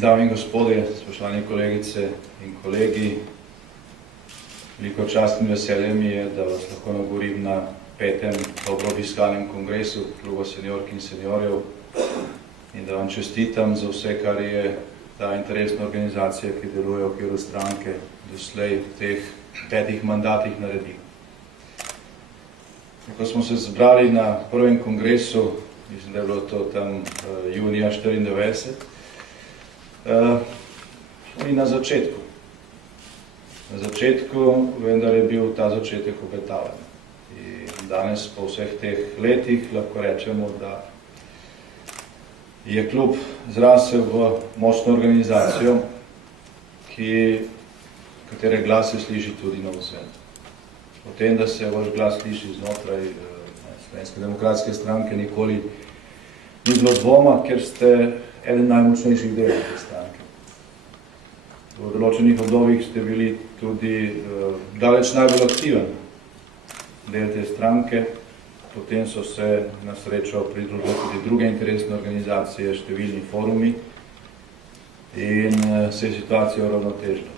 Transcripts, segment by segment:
Dame in gospodje, spoštovani kolegice in kolegi, veliko čast in veselje mi je, da vas lahko nagovorim na 5. Dobrofiskalnem kongresu Kluba seniork in seniorjev in da vam čestitam za vse, kar je ta interesna organizacija, ki deluje v okviru stranke, doslej v teh 5 mandatih naredila. Ko smo se zbrali na prvem kongresu, mislim, da je bilo to tam junija 1994, smo in na začetku. Na začetku, vendar je bil ta začetek obetaven. In danes, po vseh teh letih, lahko rečemo, da je klub zrasel v močno organizacijo, katere glas se sliši tudi na vsem. O tem, da se vaš glas sliši znotraj Slovenske demokratske stranke, nikoli ni bilo dvoma, ker ste eden najmočnejših delov te stranke. V določenih obdobjih ste bili tudi daleč najbolj aktiven del te stranke, potem so se na srečo pridružili tudi druge interesne organizacije, številni forumi in se je situacija uravnotežila.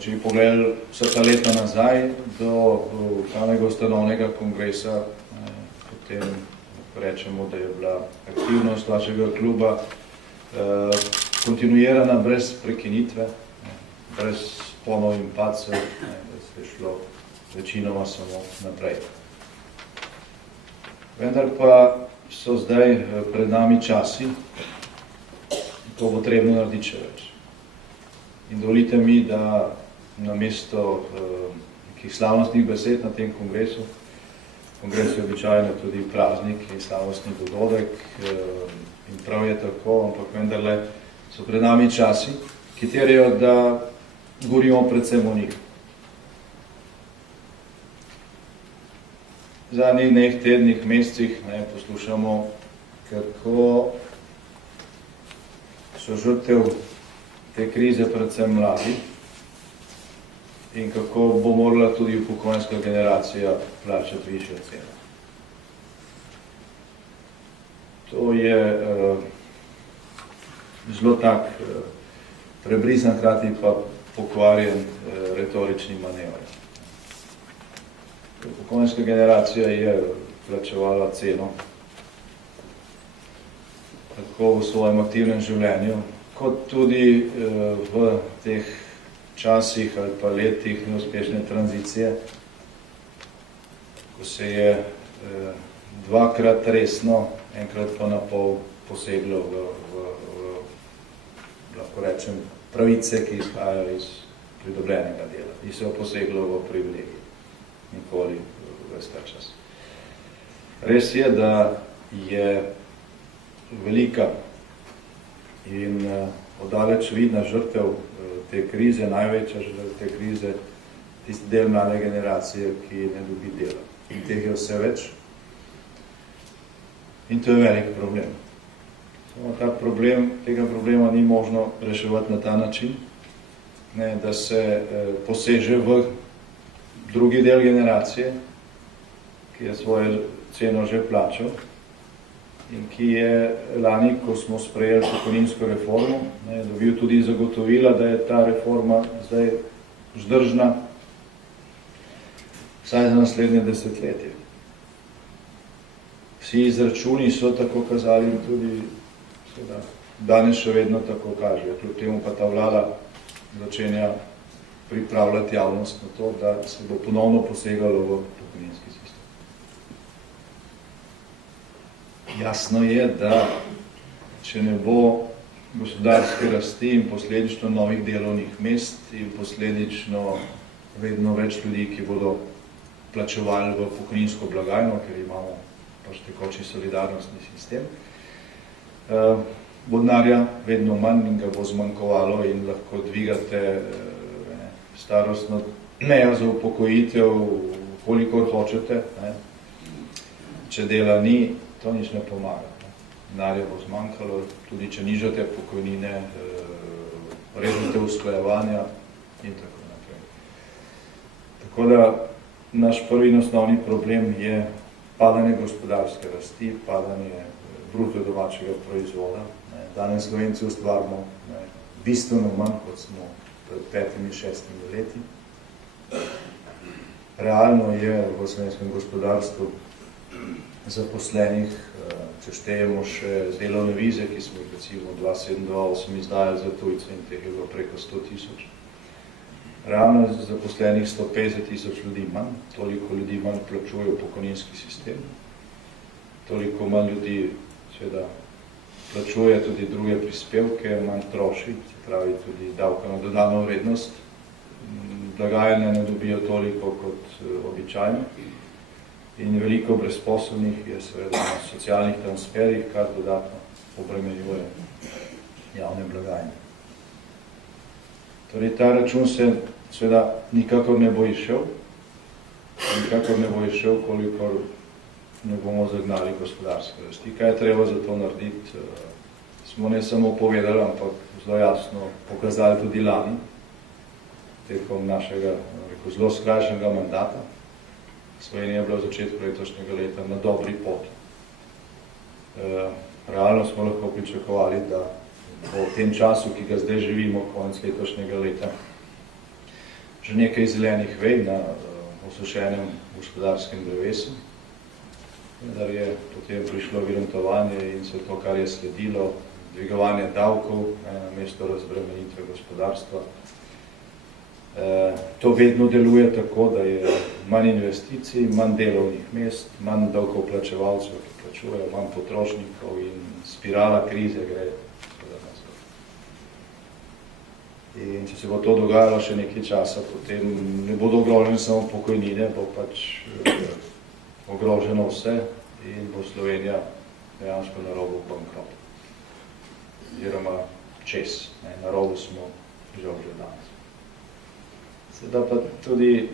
Če bi pogledali vsa ta leta nazaj do samega ustanovnega kongresa, potem rečemo, da je bila aktivnost vašega kluba kontinuirana brez prekinitve, brez ponov in padcev, da se je šlo večinoma samo naprej. Vendar pa so zdaj pred nami časi, ko bo potrebno narediti še več. In dovolite mi, da namesto nekih slavnostnih besed na tem kongresu, kongres je običajno tudi praznik in slavnostni dogodek in prav je tako, ampak vendarle so pred nami časi, ki terjajo, da govorimo predvsem o njih. V zadnjih dneh, tednih, mesecih poslušamo, kako so žrtev te krize predvsem mladi in kako bo morala tudi upokojenska generacija plačati višjo ceno. To je zelo tak prebrizan, hkrati pa pokvarjen retorični manever. Upokojenska generacija je plačevala ceno tako v svojem aktivnem življenju, kot tudi v teh časih ali pa letih neuspešne tranzicije, ko se je dvakrat resno, enkrat pa na pol poseglo v lahko rečem, pravice, ki izhajajo iz pridobljenega dela. In se je poseglo v privilegij. Nikoli ves ta čas. Res je, da je velika in odaleč vidna žrtev te krize, največja žrtev te krize, tisti del mlade generacije, ki ne dobi dela. In teh je vse več. In to je velik problem. Samo tega problema ni možno reševati na ta način, da se poseže v drugi del generacije, ki je svojo ceno že plačal in ki je lani, ko smo sprejeli pokojninsko reformo, dobil tudi zagotovila, da je ta reforma zdaj vzdržna vsaj za naslednje desetletje. Vsi izračuni so tako kazali in tudi danes še vedno tako kažejo. Kljub temu pa ta vlada začenja pripravljati javnost na to, da se bo ponovno posegalo v pokojninski sistem. Jasno je, da če ne bo gospodarske rasti in posledično novih delovnih mest in posledično vedno več ljudi, ki bodo plačevali v pokojninsko blagajno, ker imamo pač tekoči solidarnostni sistem, bo denarja vedno manj in ga bo zmanjkovalo in lahko dvigate starostno mejo za upokojitev, kolikor hočete. Če dela ni, to nič ne pomaga. Denarja bo zmanjkalo, tudi če nižate pokojnine, režete usklajevanja in tako naprej. Tako da naš prvi in osnovni problem je padanje gospodarske rasti, padanje bruto domačega proizvoda, Danes Slovenci ustvarimo bistveno manj, kot smo pred 5-6 leti. Realno je v slovenskem gospodarstvu zaposlenih, če štejemo še delovne vize, ki smo jih recimo 2007-2008 izdajali za tujce in teh je bilo preko 100 000. Realno je zaposlenih 150 000 ljudi manj, toliko ljudi manj plačujejo pokojninski sistem, toliko manj ljudi seveda plačuje tudi druge prispevke, manj troši, se pravi tudi davka na dodano vrednost, blagajne ne dobijo toliko kot običajno in veliko brezposobnih je seveda na socialnih transferih, kar dodatno obremenjuje javne blagajne. Torej, ta račun se seveda nikakor ne bo izšel, kolikor ne bomo zagnali gospodarske rasti. Kaj je treba za to narediti? Smo ne samo povedali, ampak zelo jasno pokazali tudi lani, tekom našega zelo skrajšnega mandata. Slovenija je bila v začetku letošnjega leta na dobri poti. Realno smo lahko pričakovali, da v tem času, ki ga zdaj živimo, konec letošnjega leta, že nekaj zelenih vej na osušenem gospodarskem drevesu, vendar je potem prišlo virentovanje in se to, kar je sledilo, dvigovanje davkov namesto razbremenitve gospodarstva. To vedno deluje tako, da je manj investicij, manj delovnih mest, manj davkoplačevalcev, ki plačujejo, manj potrošnikov in spirala krize gre. In če se bo to dogajalo še nekaj časa, potem ne bodo ogrožene samo pokojnine, bo pač ogroženo vse in bo Slovenija dejansko na robu bankrota. Oziroma čez, na robu smo žal že danes. Sedaj pa tudi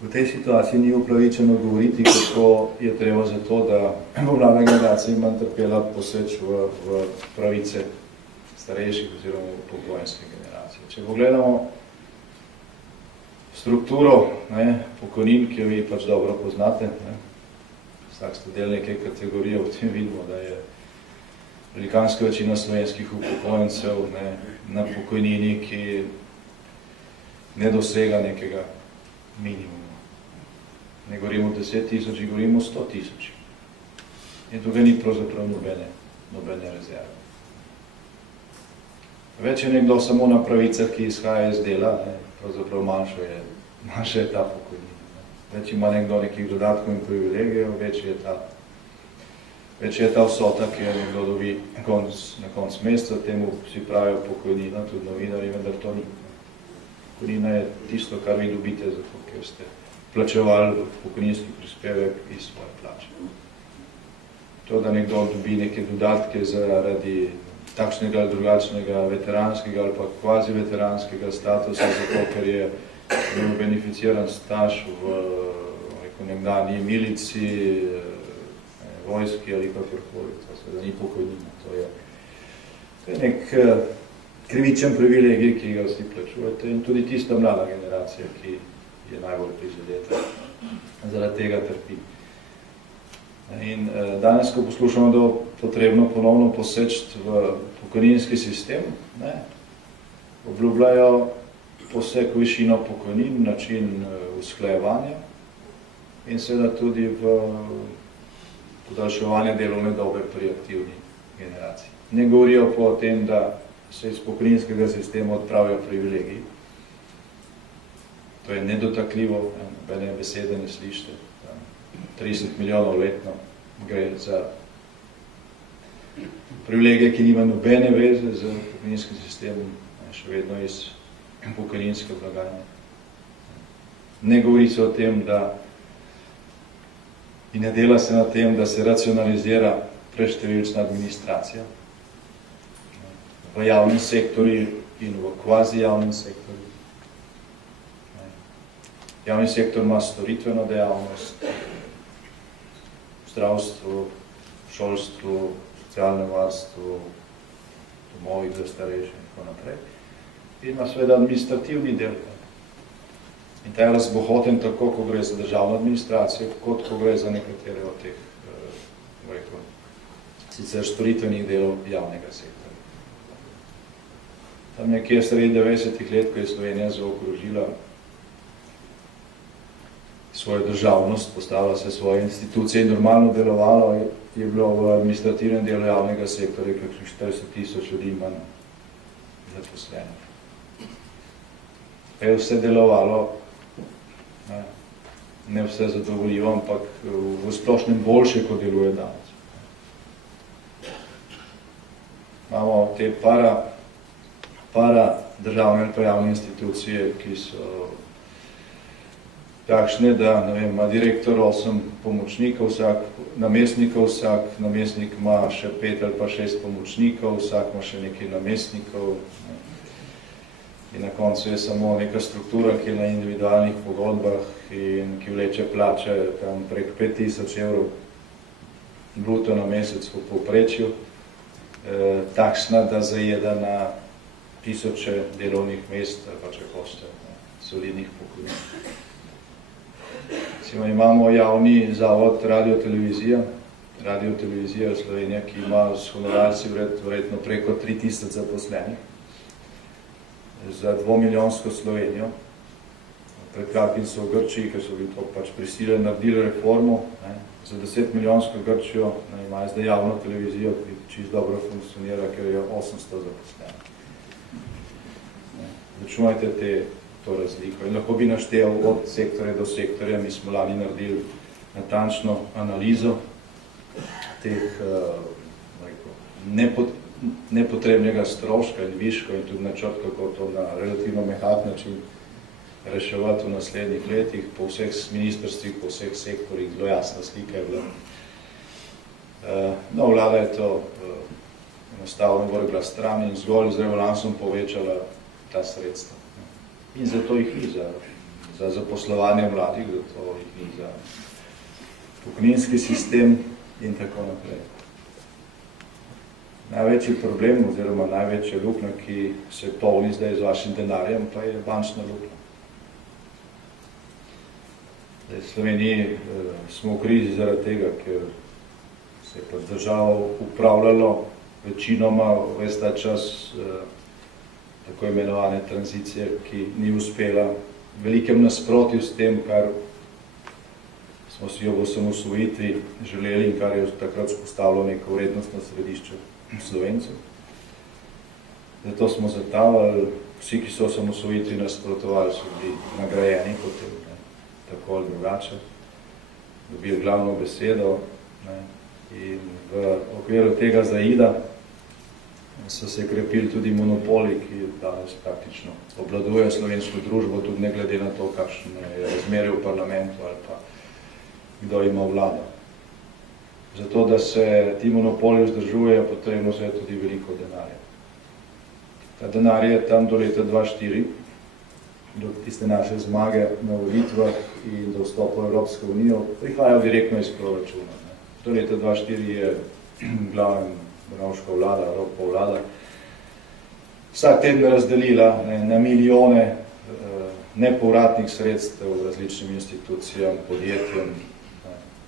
v tej situaciji ni upravičeno govoriti, kako je treba za to, da bo mlada generacija manj trpela poseč v pravice starejših oziroma upokojenske generacije. Če pogledamo strukturo pokojnin, ki jo vi pač dobro poznate, vsak ste del neke kategorije, v tem vidimo, da je velikanska večina slovenskih upokojencev na pokojnini, ki ne dosega nekega minimuma. Ne govorimo 10 000, govorimo 100 000. In tukaj ni pravzaprav nobene rezerve. Več je nekdo samo na pravicah, ki izhaja iz dela, pravzaprav manjša je ta pokojnina. Več ima nekdo nekih dodatkov in privilegijev, več je ta vsota, ki jo nekdo dobi na konc meseca, temu si pravijo pokojnina, tudi novinarji, vendar to ni. Pokojnina je tisto, kar vi dobite, zato ker ste plačevali pokojninski prispevek iz svoje plače. To, da nekdo dobi neke dodatke zaradi takšnega ali drugačnega veteranskega ali pa kvazi veteranskega statusa, zato ker je bil beneficiran staž v nekdanji milici, vojski ali kakorkoli, to seveda ni pokojnina. To je nek krivičen privilegij, ki ga vsi plačujete in tudi tista mlada generacija, ki je najbolj prizadeta, zaradi tega trpi. In danes, ko poslušamo, da je potrebno ponovno poseči v pokojninski sistem, obljubljajo poseg v višino pokojnin, način usklajevanja in seveda tudi v podaljševanje delovne dobe pri aktivni generaciji. Ne govorijo pa o tem, da se iz pokojninskega sistema odpravijo privilegiji. To je nedotakljivo, nobene besede ne slišite. 30 milijonov letno gre za privilegije, ki nima nobene veze z pokojninskim sistemom, še vedno iz pokojninske blagajne. Ne govori se o tem, in ne dela se na tem, da se racionalizira preštevilčna administracija v javnem sektorju in v kvazi javnem sektorju. Javni sektor ima storitveno dejavnost, zdravstvo, šolstvo, socialnem varstvu, domovih za starejše in tako naprej. In ima seveda administrativni del. In ta je razbohoten tako, ko gre za državno administracijo, kot ko gre za nekatere od teh sicer storitvenih delov javnega sektorja. Tam nekje sredi 90-ih let, ko je Slovenija zaokrožila svojo državnost, postavila se svoje institucije in normalno delovalo, je bilo v administrativnem delu javnega sektorja kakšnih 40 000 ljudi manj zaposlenih. Je vse delovalo, ne vse zadovoljivo, ampak v splošnem boljše, kot deluje danes. Imamo te para državne ali pa javne institucije, ki so takšne, da ne vem, ima direktor 8 pomočnikov, vsak namestnik ima še 5 ali pa 6 pomočnikov, vsak ima še nekaj namestnikov. In na koncu je samo neka struktura, ki je na individualnih pogodbah in ki vleče plače tam prek 5000 evrov bruto na mesec v povprečju, takšna, da zajeda na tisoče delovnih mest, ali pa če hočete, solidnih pokojnin. Imamo javni zavod Radiotelevizija Slovenija, ki ima s honorarci verjetno preko 3000 zaposlenih za 2-milijonsko Slovenijo. Pred kratkim so v Grčiji, ker so bili to pač prisiljeni, naredili reformo, za 10-milijonsko Grčijo imajo zdaj javno televizijo, ki čisto dobro funkcionira, ker je 800 zaposlenih. Računajte to razliko. In lahko bi naštel od sektorja do sektorja. Mi smo lani naredili natančno analizo teh nepotrebnega stroška in viška in tudi načrt, kako to na relativno mehak način reševati v naslednjih letih, po vseh ministrstvih, po vseh sektorjih, zelo jasna slika je bila. No, vlada je to enostavno vrgla stran in zgolj z rebalansom povečala ta sredstva. In zato jih ni za zaposlovanje mladih, zato jih ni za pokojninski sistem in tako naprej. Največji problem oziroma največja luknja, ki se polni zdaj z vašim denarjem, pa je bančna luknja. V Sloveniji smo v krizi zaradi tega, ker se je pa državo upravljalo večinoma ves ta čas tako imenovane tranzicije, ki ni uspela v velikem nasprotju s tem, kar smo si jo v osamosvojitvi želeli in kar je takrat spostavilo neko vrednostno središče Slovencev. Zato smo zatavali, vsi, ki so osamosvojitvi nasprotovali, so bili nagrajeni potem, tako ali drugače, dobili glavno besedo, in v okviru tega zaida so se krepili tudi monopoli, ki danes praktično obvladujejo slovensko družbo, tudi ne glede na to, kakšne je razmere v parlamentu ali pa kdo ima vlado. Zato, da se ti monopoli vzdržujejo, potrebno se je tudi veliko denarja. Ta denar je tam do leta 2004, do tiste naše zmage na volitvah in do vstopa v Evropsko unijo, prihajajo direktno iz proračuna. Do leta 2004 je glavna Drnovška vlada, Evropska vlada, vsak teden razdelila na milijone nepovratnih sredstev različnim institucijam, podjetjem.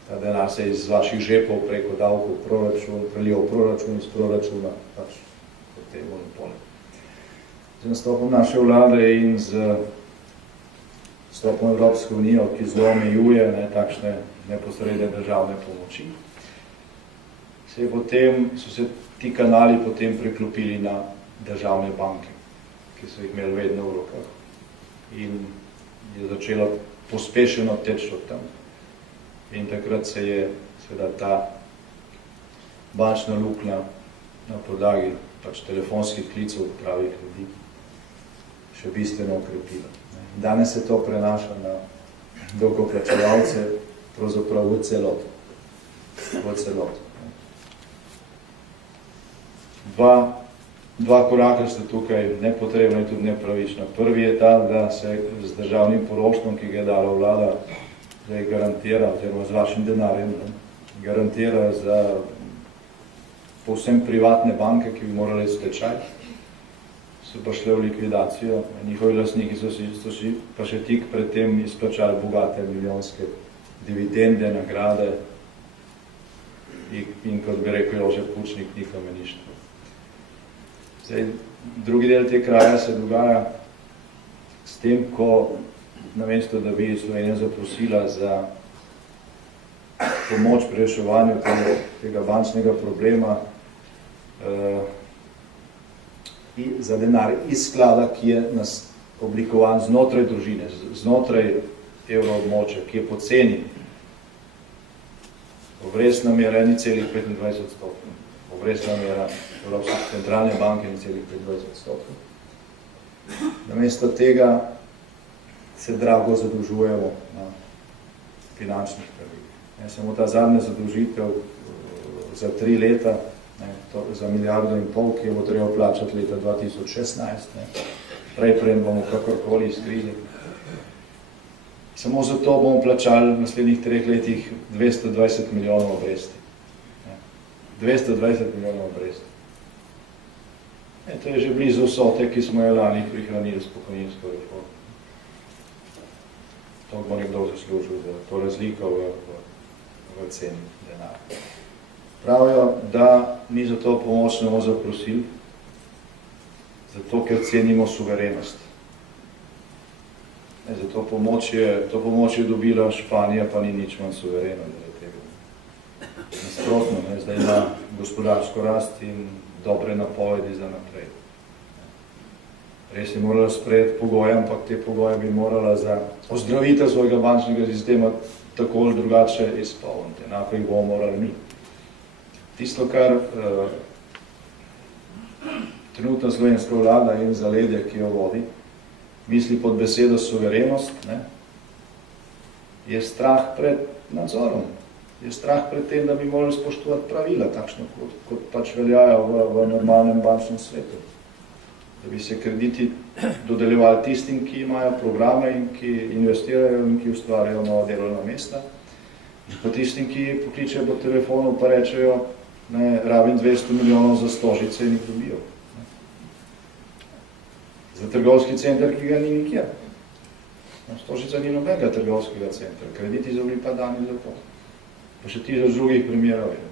Ta denar se iz vaših žepov preko davkov v proračun, prelijo v proračun, iz proračuna, pač kot te monopole. Z nastopom naše vlade in z vstopom Evropske unijo, ki zelo omejuje takšne neposredne državne pomoči, so se ti kanali potem preklopili na državne banke, ki so jih imeli vedno v rokah. In je začelo pospešeno teči od tam. In takrat se je seveda ta bančna luknja na podlagi pač telefonskih klicev pravih ljudi še bistveno okrepila. Danes se to prenaša na davkoplačevalce, pravzaprav v celoto. Dva koraka sta tukaj nepotrebna in tudi nepravična. Prvi je ta, da se z državnim poroštvom, ki ga je dala vlada, zdaj garantira, oziroma z vašim denarjem, garantira za povsem privatne banke, ki bi morali stečaj, so pa šle v likvidacijo. Njihovi lastniki so si pa še tik pred tem izplačali bogate milijonske dividende, nagrade in kot bi rekel Jože Pučnik, ni kameništvo. Zdaj, drugi del te kraja se dogaja s tem, ko namesto, da bi Slovenija zaprosila za pomoč pri reševanju tega bančnega problema, za denar iz sklada, ki je oblikovan znotraj družine, znotraj evroobmočja, ki je poceni. Obrestna mera 1,25%. Obrestna mera Evropske centralne banke 1,25%. Namesto tega se drago zadolžujemo na finančnih trgih. Samo ta zadnja zadolžitev za 3 leta, za 1,5 milijarde, ki jo bo treba plačati leta 2016. Prej bomo kakorkoli izkrili. Samo zato bomo plačali v naslednjih 3 letih 220 milijonov obresti. 220 milijonov obresti. To je že blizu vsote, ki smo jo lani prihranili s pokojninsko reformo. To bo nekdo zaslužil za to razliko v ceni denarja. Pravijo, da mi za to pomoč ne bomo zaprosili, zato ker cenimo suverenost. Za to pomoč je dobila Španija, pa ni nič manj suvereno. Nasprotno, zdaj ima gospodarsko rast in dobre napovedi za naprej. Res je morala sprejeti pogoje, ampak te pogoje bi morala za ozdravitev svojega bančnega sistema tako ali drugače izpolniti. Enako jih bomo morali mi. Tisto, kar trenutna slovenska vlada in zaledje, ki jo vodi, misli pod besedo suverenost, je strah pred nadzorom. Je strah pred tem, da bi morali spoštovati pravila, takšno kot pač veljajo v normalnem bančnem svetu. Da bi se krediti dodeljevali tistim, ki imajo programe in ki investirajo in ki ustvarjajo nova delovna mesta, pa tistim, ki pokličejo po telefonu pa rečejo, rabim 200 milijonov za stožice in jih dobijo. Za trgovski center, ki ga ni nikjer. Stožica ni nobenega trgovskega centra, krediti so bili pa dani za to. Pa še 1000 drugih primerov je.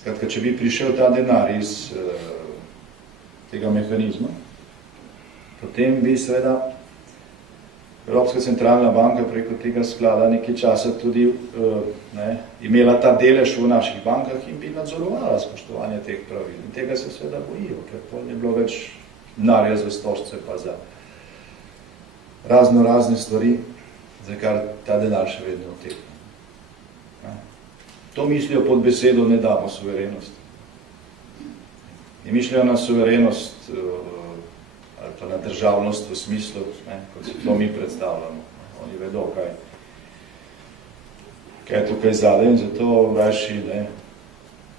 Skratka, če bi prišel ta denar iz tega mehanizma, potem bi seveda Evropska centralna banka preko tega sklada nekaj časa tudi imela ta delež v naših bankah in bi nadzorovala spoštovanje teh pravil. In tega se seveda bojijo, ker to ni bilo več denarja za stožce pa za razne stvari, za kar ta denar še vedno odtekne. To mislijo pod besedo ne damo suverenost. Ne mislijo na suverenost ali pa na državnost v smislu, kot se to mi predstavljamo. Oni vedo, kaj je tukaj zadaj in zato rajši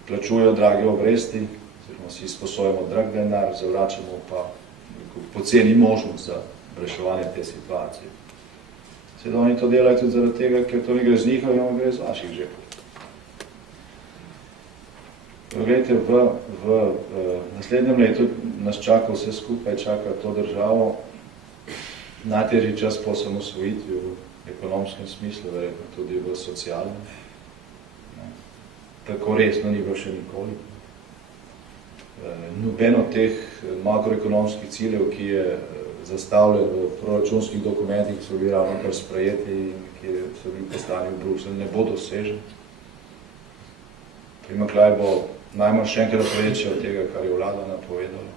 plačujejo drage obresti, oziroma si izposojamo drag denar, zavračamo pa poceni možnost za reševanje te situacije. Seveda oni to delajo tudi zaradi tega, ker to ne gre z njihovim, ampak gre z vaših žepov. Glejte, v naslednjem letu nas čaka vse skupaj, čaka to državo najtežji čas po osamosvojitvi v ekonomskem smislu, verjetno tudi v socialnem. Tako resno ni bilo še nikoli. Noben od teh makroekonomskih ciljev, ki je zastavljen v proračunskih dokumentih, ki so bili ravno kar sprejeti in ki so bili poslani v Bruselj, ne bo dosežen. Primanjkljaj bo najmanj še enkrat večji od tega, kar je vlada napovedala.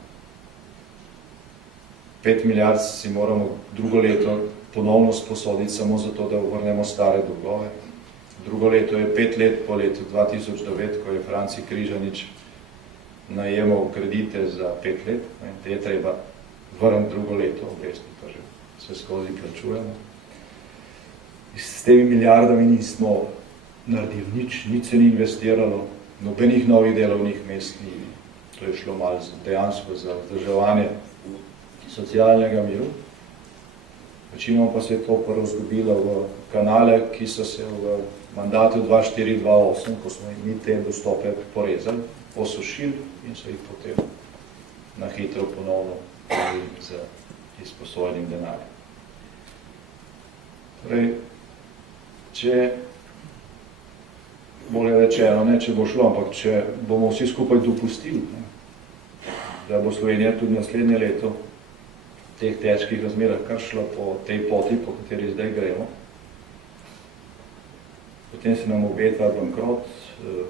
5 milijard si moramo drugo leto ponovno sposoditi samo zato, da vrnemo stare dolgove. Drugo leto je 5 let po letu 2009, ko je Franci Križanič najemal kredite za 5 let. Te je treba vrniti drugo leto, obresti pa že se skozi plačujemo. S temi milijardami nismo naredili nič se ni investiralo, nobenih novih delovnih mest ni. To je šlo malo dejansko za vzdrževanje socialnega miru. Večinoma pa se je to razgubilo v kanale, ki so se v mandatu 2004-2008, ko smo mi te dostope porezali, posušili in so jih potem na hitro ponovno z izposojenim denarjem. Torej, če bolje rečeno, ne, če bo šlo, ampak če bomo vsi skupaj dopustili, ne, da bo Slovenija tudi naslednje leto v teh težkih razmerah kar šla po tej poti, po kateri zdaj gremo, potem se nam obeta bankrot,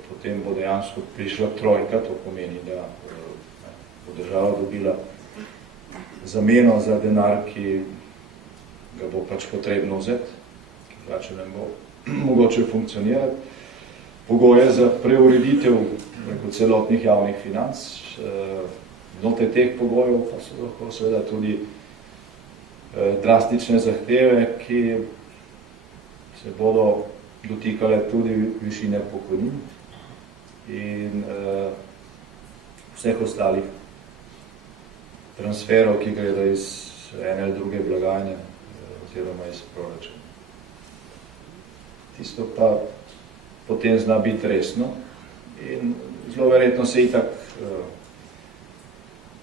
potem bo dejansko prišla trojka, to pomeni, da bo država dobila zameno za denar, ki ga bo pač potrebno vzeti, drugače ne bo mogoče funkcionirati. Pogoje za preureditev celotnih javnih financ, znotraj teh pogojev pa so lahko seveda tudi drastične zahteve, ki se bodo dotikale tudi višine pokojnin in vseh ostalih transferov, ki gredo iz ene ali druge blagajne oziroma iz proračuna. Tisto pa potem zna biti resno in zelo verjetno se itak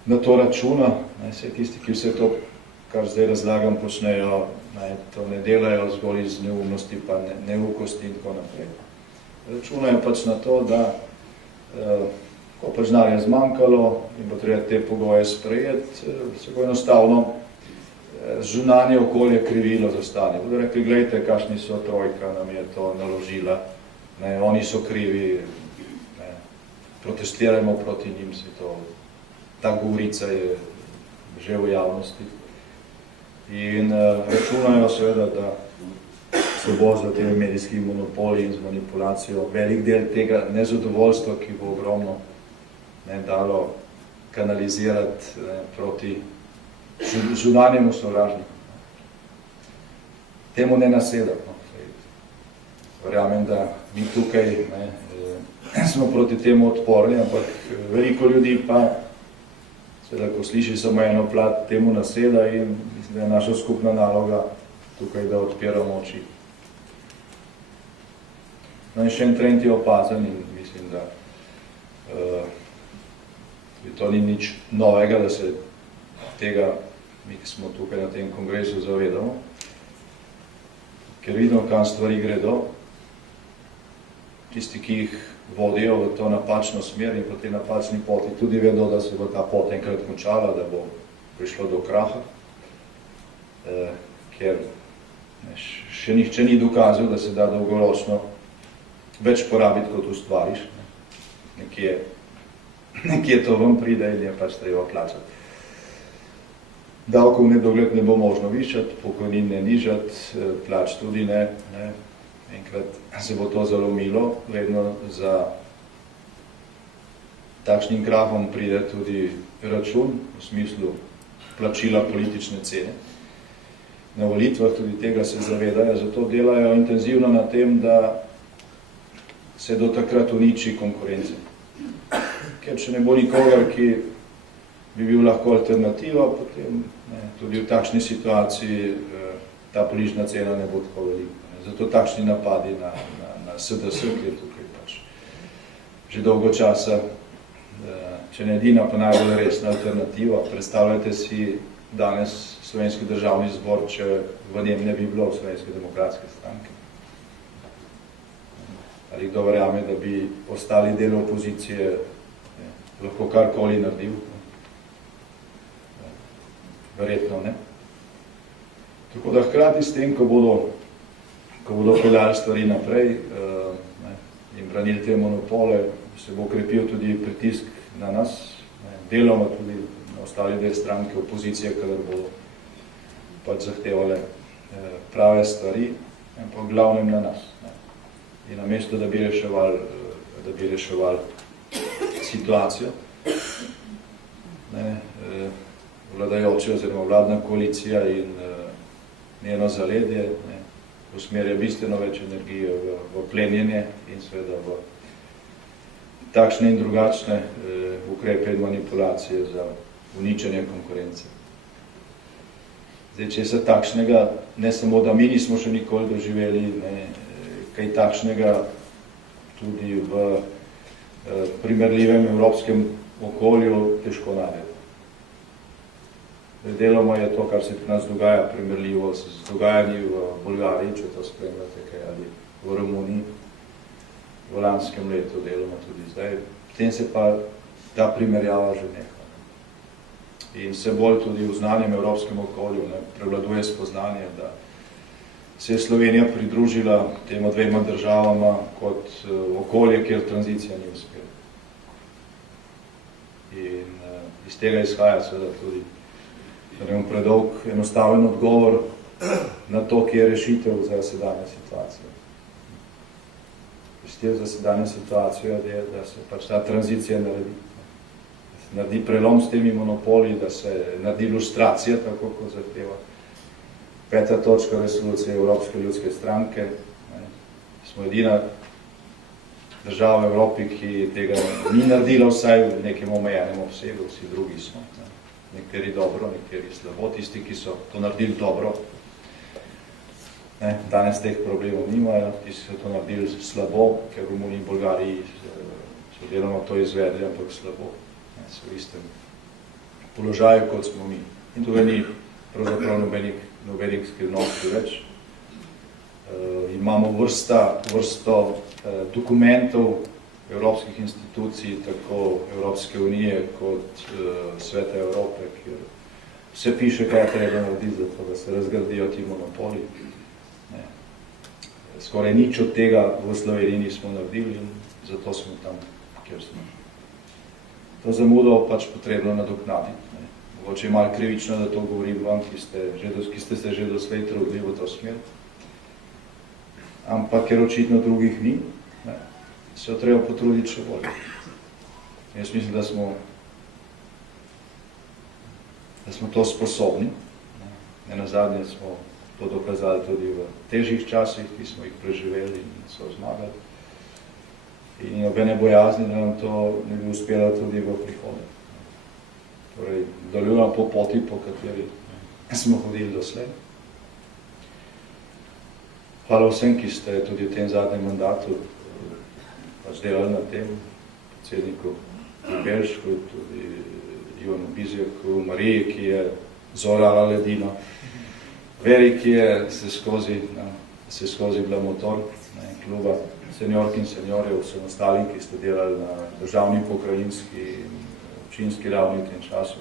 na to računa, vse tisti, ki vse to, kar zdaj razlagam, počnejo, to ne delajo zgolj iz neumnosti, pa neukosti in tako naprej. Računajo pač na to, da ko pač denarja zmanjkalo in bo treba te pogoje sprejeti, se bo enostavno zunanje okolje krivilo za stanje. Bodo rekli, gledajte, kakšni so, trojka nam je to naložila, ne, oni so krivi, ne, protestirajmo proti njim, se to, ta govorica je že v javnosti. In računajo seveda, da se bo za temi medijskimi monopoli in z manipulacijo velik del tega nezadovoljstva, ki bo ogromno dalo kanalizirati proti zunanjemu sovražniku. Temu ne nasedam. Verjamem, da mi tukaj smo proti temu odporni, ampak veliko ljudi pa, seveda, ko sliši samo eno plat, temu naseda in mislim, da je naša skupna naloga tukaj, da odpiramo oči. No in še en trend je opazen in mislim, da to ni nič novega, da se tega, mi, ki smo tukaj na tem kongresu, zavedamo, ker vidimo, kam stvari gredo, tisti, ki jih vodijo v to napačno smer in po tej napačni poti tudi vedo, da se bo ta pot enkrat končala, da bo prišlo do kraha, ker še nihče ni dokazal, da se da dolgoročno več porabiti, kot ustvariš. Nekje to vam pride in je pač treba plačati. Davkov nedogled ne bo možno višati, pokojnin ne nižati, plač tudi ne. Enkrat se bo to zalomilo, vedno za takšnim krahom pride tudi račun, v smislu plačila politične cene. Na volitvah tudi tega se zavedajo, zato delajo intenzivno na tem, da se do takrat uniči konkurence. Ker če ne bo nikogar, ki bi bil lahko alternativa, potem tudi v takšni situaciji ta politična cena ne bo tako velika. Zato takšni napadi na SDS, ki je tukaj pač že dolgo časa, če ne edina, pa najbolj resna alternativa. Predstavljajte si danes Slovenski državni zbor, če v njem ne bi bilo Slovenske demokratske stranke. Ali kdo verjame, da bi ostali del opozicije lahko karkoli naredil? Verjetno ne. Tako da hkrati s tem, ko bodo peljali stvari naprej in branili te monopole, se bo krepil tudi pritisk na nas, deloma tudi na ostali del stranke opozicije, kadar bodo pač zahtevale prave stvari, pa v glavnem na nas. In namesto, da bi reševali situacijo, vladajoče oziroma vladna koalicija in njeno zaledje usmerja bistveno več energije v plenjenje in seveda v takšne in drugačne ukrepe in manipulacije za uničenje konkurence. Zdaj, če se takšnega, ne samo, da mi nismo še nikoli doživeli, kaj takšnega tudi v primerljivem evropskem okolju težko narediti. Deloma je to, kar se pri nas dogaja, primerljivo z dogajanji v Bolgariji, če to spremljate, kaj ali v Romuniji. v lanskem letu, deloma tudi zdaj. Potem se pa ta primerjava že neha. In se bolj tudi v znanjem evropskem okolju prevladuje spoznanje, da se je Slovenija pridružila tema dvema državama kot okolje, kjer tranzicija ni uspela. In iz tega izhaja seveda tudi predolg enostaven odgovor na to, ki je rešitev za sedanje situacijo. Rešitev za sedanje situacijo je, da se pač ta tranzicija naredi. Da se naredi prelom s temi monopoli, da se naredi ilustracija, tako kot zahteva 5. točka resolucije Evropske ljudske stranke. Smo edina država v Evropi, ki tega ni naredila vsaj v nekem omejenem obsegu, vsi drugi smo. Nekateri dobro, nekateri slabo, tisti, ki so to naredili dobro. Danes teh problemov nimajo, tisti so to naredili slabo, ker v Romuniji in Bolgariji so deloma to izvedli, ampak slabo. So v istem položaju, kot smo mi. In tukaj ni pravzaprav nobenih skrivnosti več. Imamo vrsto dokumentov evropskih institucij, tako Evropske unije kot Sveta Evrope, kjer vse piše, kaj treba narediti, zato da se razgradijo ti monopoli. Skoraj nič od tega v Sloveniji nismo naredili in zato smo tam, kjer smo. To zamudo pač potrebno nadoknaditi. Mogoče je malo krivično, da to govorim vam, ki ste se že doslej trudili v to smer. Ampak ker očitno drugih ni, se jo treba potruditi še bolj. Jaz mislim, da smo to sposobni. Nenazadnje smo to dokazali tudi v težjih časih, ki smo jih preživeli in so zmagali. In nobene bojazni, da nam to ne bi uspelo tudi v prihodnje. Torej, nadaljujemo po poti, po kateri smo hodili doslej. Hvala vsem, ki ste tudi v tem zadnjem mandatu delali na tem, predsedniku Belšku, tudi Ivanu Bizjaku, Mariji, ki je zorala ledino, Veri, ki je se skozi bila motor kluba, seniork in seniorjev, vsem ostalim, ki ste delali na državni, pokrajinski in občinski ravni v tem času.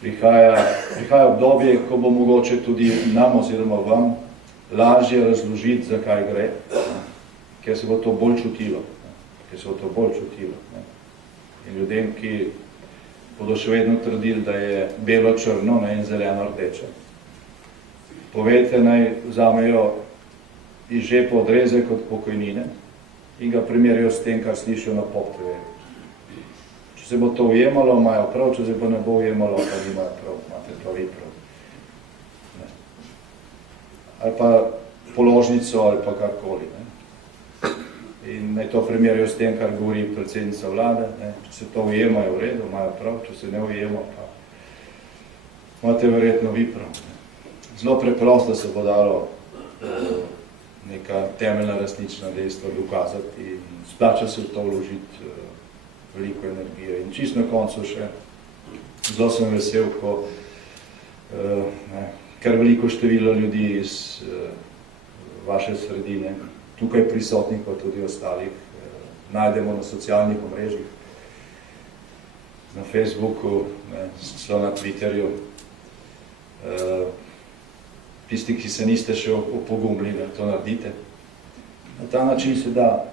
Prihaja obdobje, ko bo mogoče tudi nam oziroma vam lažje razložiti, zakaj gre, ker se bo to bolj čutilo. In ljudem, ki bodo še vedno trdili, da je belo-črno in zeleno-rdeče, povedite, naj vzamejo iz žepa odrezek od pokojnine in ga primerjajo s tem, kar slišijo na Pop TV. Če se bo to ujemalo, imajo prav, če se bo ne bo ujemalo, pa nimajo prav, imate pa vi prav. Ali pa položnico, ali pa karkoli. In naj to primerjajo s tem, kar govori predsednica vlade. Če se to ujemajo v redu, imajo prav, če se ne ujemo, pa imate verjetno vi prav. Zelo preprosto se bo dalo neka temeljna resnična dejstva dokazati in splača se v to vložiti veliko energije. In čisto na koncu še, zelo sem vesel, ko kar veliko število ljudi iz vaše sredine, tukaj prisotnih, pa tudi ostalih, najdemo na socialnih omrežjih, na Facebooku, celo na Twitterju. Tisti, ki se niste še opogumili, da to naredite. Na ta način se da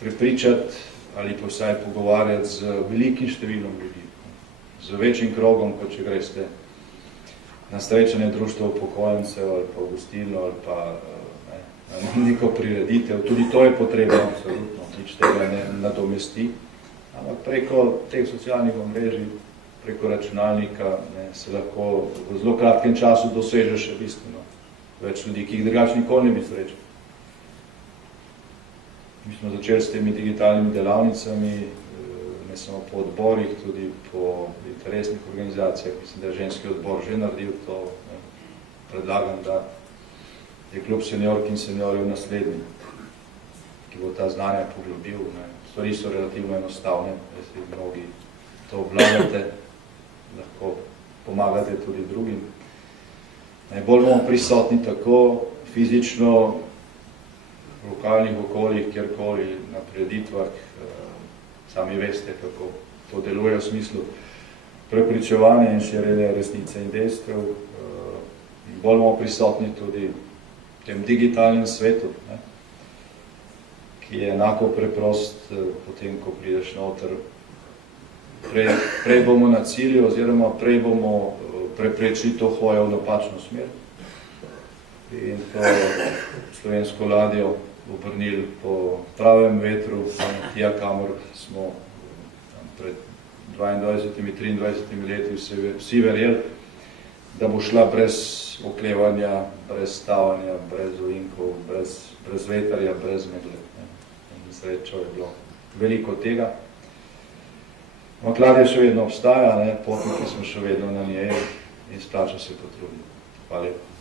prepričati ali pa vsaj pogovarjati z velikim številom ljudi, z večjim krogom, kot če greste na srečanje društva upokojencev ali pa v gostilno ali pa neko prireditev. Tudi to je potrebno, absolutno, nič tega ne nadomesti. Ampak preko teh socialnih omrežij, preko računalnika se lahko v zelo kratkem času doseže še bistveno več ljudi, ki jih drugače nikoli ne bi srečali. Mi smo začeli s temi digitalnimi delavnicami, ne samo po odborih, tudi po interesnih organizacijah. Mislim, da je ženski odbor že naredil to. Predlagam, da je klub seniork in seniorjev naslednji, ki bo ta znanja poglobil. Stvari so relativno enostavne, da se mnogi to obvladate, lahko pomagate tudi drugim. Najbolj bomo prisotni tako fizično lokalnih okoljih, kjerkoli, na prireditvah, sami veste, kako to deluje v smislu prepričevanja in širjenja resnice in dejstev. In bolj bomo prisotni tudi v tem digitalnem svetu, ne, ki je enako preprost, potem, ko prideš noter. Prej bomo na cilju, oziroma prej bomo preprečili to hojo v napačno smer in to slovensko ladjo obrnili po pravem vetru, tja, kamor smo pred 22-23 leti vsi verjeli, da bo šla brez oklevanja, brez stavanja, brez ovinkov, brez vetarja, brez megle. In srečo je bilo veliko tega. Ampak ladja še vedno obstaja, potniki smo še vedno na njej in splača se potruditi. Hvala lepa.